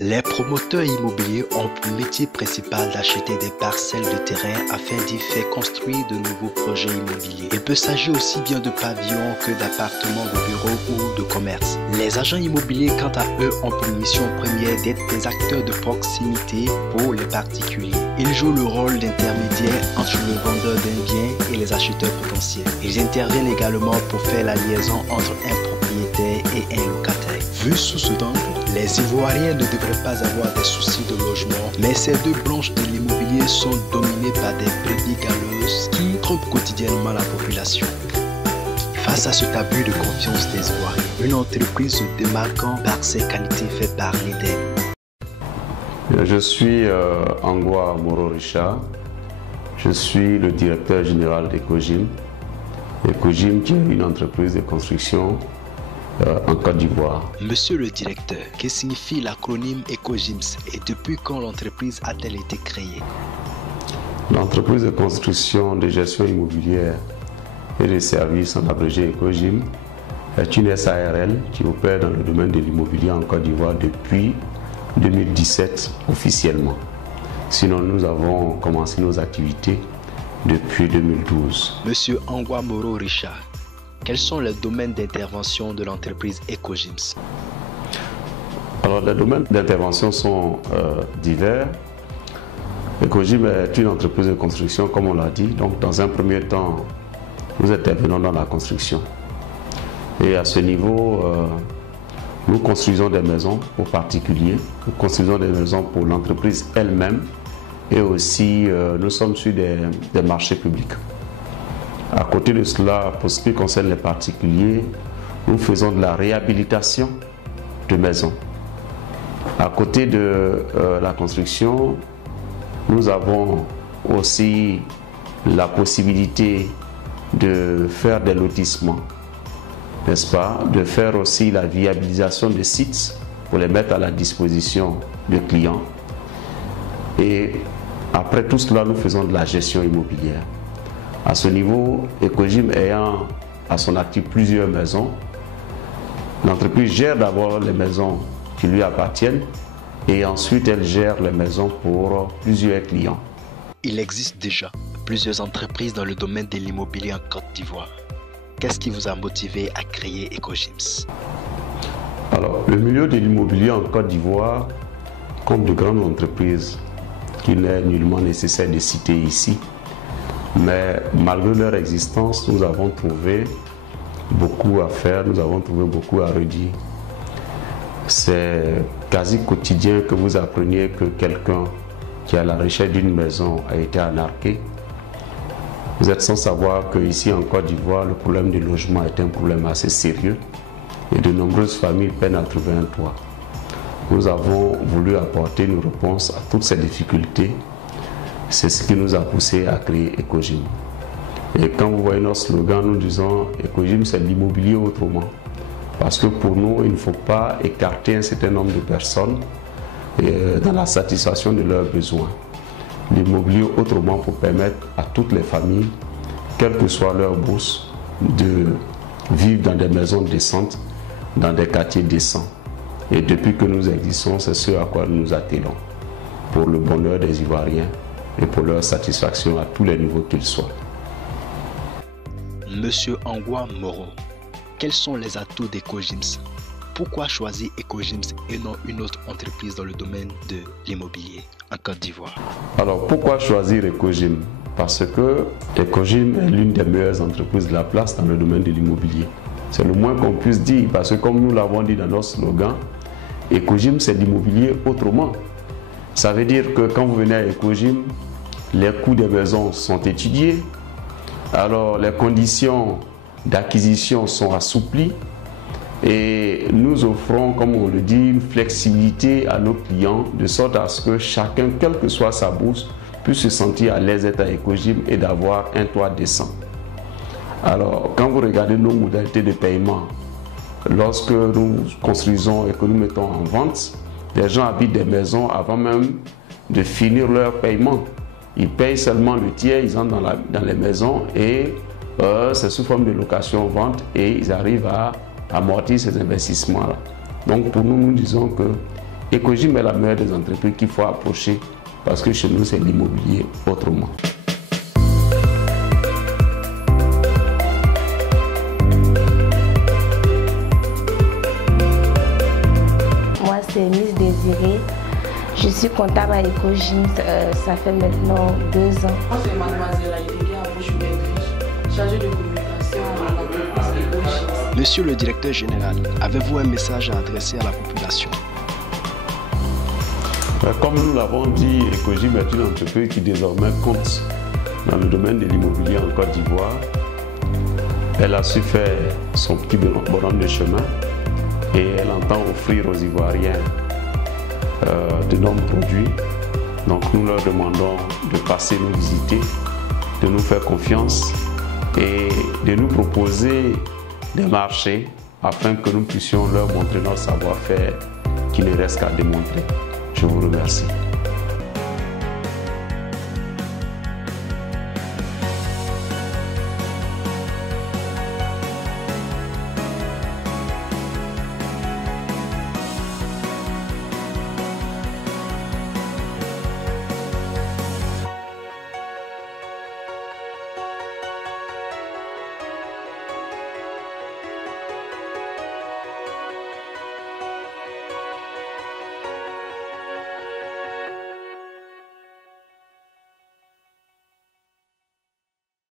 Les promoteurs immobiliers ont pour métier principal d'acheter des parcelles de terrain afin d'y faire construire de nouveaux projets immobiliers. Il peut s'agir aussi bien de pavillons que d'appartements de bureaux ou de commerce. Les agents immobiliers, quant à eux, ont pour mission première d'être des acteurs de proximité pour les particuliers. Ils jouent le rôle d'intermédiaire entre le vendeur d'un bien et les acheteurs potentiels. Ils interviennent également pour faire la liaison entre un propriétaire et un locataire. Vu sous ce angle, les Ivoiriens ne devraient pas avoir des soucis de logement, mais ces deux branches de l'immobilier sont dominées par des brebis galeuses qui trompent quotidiennement la population. Face à cet abus de confiance des Ivoiriens, une entreprise se démarquant par ses qualités fait parler d'elle. Je suis Angwa Moro Richard, je suis le directeur général d'Ecogym. Ecogym qui est une entreprise de construction en Côte d'Ivoire. Monsieur le directeur, que signifie l'acronyme Ecogyms et depuis quand l'entreprise a-t-elle été créée? L'entreprise de construction de gestion immobilière et de services en abrégé Ecogym est une SARL qui opère dans le domaine de l'immobilier en Côte d'Ivoire depuis 2017 officiellement. Sinon, nous avons commencé nos activités depuis 2012. Monsieur Angwa Moro Richard, quels sont les domaines d'intervention de l'entreprise Ecogyms? Alors, les domaines d'intervention sont divers. Ecogym est une entreprise de construction, comme on l'a dit. Donc, dans un premier temps, nous intervenons dans la construction. Et à ce niveau, nous construisons des maisons pour particuliers, nous construisons des maisons pour l'entreprise elle-même et aussi nous sommes sur des marchés publics. À côté de cela, pour ce qui concerne les particuliers, nous faisons de la réhabilitation de maisons. À côté de la construction, nous avons aussi la possibilité de faire des lotissements, n'est-ce pas? De faire aussi la viabilisation de sites pour les mettre à la disposition des clients. Et après tout cela, nous faisons de la gestion immobilière. À ce niveau, Ecogym ayant à son actif plusieurs maisons, l'entreprise gère d'abord les maisons qui lui appartiennent et ensuite elle gère les maisons pour plusieurs clients. Il existe déjà plusieurs entreprises dans le domaine de l'immobilier en Côte d'Ivoire. Qu'est-ce qui vous a motivé à créer Ecogyms? Alors, le milieu de l'immobilier en Côte d'Ivoire compte de grandes entreprises qu'il n'est nullement nécessaire de citer ici. Mais malgré leur existence, nous avons trouvé beaucoup à faire, nous avons trouvé beaucoup à redire. C'est quasi quotidien que vous appreniez que quelqu'un qui est à la recherche d'une maison a été arnaqué. Vous êtes sans savoir qu'ici en Côte d'Ivoire, le problème du logement est un problème assez sérieux et de nombreuses familles peinent à trouver un toit. Nous avons voulu apporter une réponse à toutes ces difficultés. C'est ce qui nous a poussé à créer Ecogym. Et quand vous voyez notre slogan, nous disons Ecogym, c'est l'immobilier autrement. Parce que pour nous, il ne faut pas écarter un certain nombre de personnes dans la satisfaction de leurs besoins. L'immobilier autrement pour permettre à toutes les familles, quelle que soit leur bourse, de vivre dans des maisons décentes, dans des quartiers décents. Et depuis que nous existons, c'est ce à quoi nous nous attelons, pour le bonheur des Ivoiriens et pour leur satisfaction à tous les niveaux qu'ils soient. Monsieur Angwa Moro, quels sont les atouts d'Ecogyms? Pourquoi choisir Ecogyms et non une autre entreprise dans le domaine de l'immobilier en Côte d'Ivoire? Alors, pourquoi choisir Ecogym? Parce que Ecogym est l'une des meilleures entreprises de la place dans le domaine de l'immobilier. C'est le moins qu'on puisse dire, parce que comme nous l'avons dit dans notre slogan, Ecogym, c'est l'immobilier autrement. Ça veut dire que quand vous venez à Ecogym, les coûts des maisons sont étudiés, alors les conditions d'acquisition sont assouplies et nous offrons, comme on le dit, une flexibilité à nos clients de sorte à ce que chacun, quelle que soit sa bourse, puisse se sentir à l'aise d'être à Ecogym et d'avoir un toit décent. Alors, quand vous regardez nos modalités de paiement, lorsque nous construisons et que nous mettons en vente, les gens habitent des maisons avant même de finir leur paiement. Ils payent seulement le tiers, ils entrent dans les maisons et c'est sous forme de location-vente et ils arrivent à amortir ces investissements-là. Donc pour nous, nous disons que Ecogym est la meilleure des entreprises qu'il faut approcher parce que chez nous, c'est l'immobilier autrement. Moi, c'est Miss Désirée. Je suis comptable à Ecogym, ça fait maintenant 2 ans. Moi, c'est mademoiselle Aïdégué Abouche-Bétriche, chargée de communication à l'entreprise Ecogym. Monsieur le directeur général, avez-vous un message à adresser à la population? Comme nous l'avons dit, Ecogym est une entreprise qui désormais compte dans le domaine de l'immobilier en Côte d'Ivoire. Elle a su faire son petit bonhomme de chemin et elle entend offrir aux Ivoiriens de nombreux produits. Donc nous leur demandons de passer nous visiter, de nous faire confiance et de nous proposer des marchés afin que nous puissions leur montrer notre savoir-faire qui ne reste qu'à démontrer. Je vous remercie.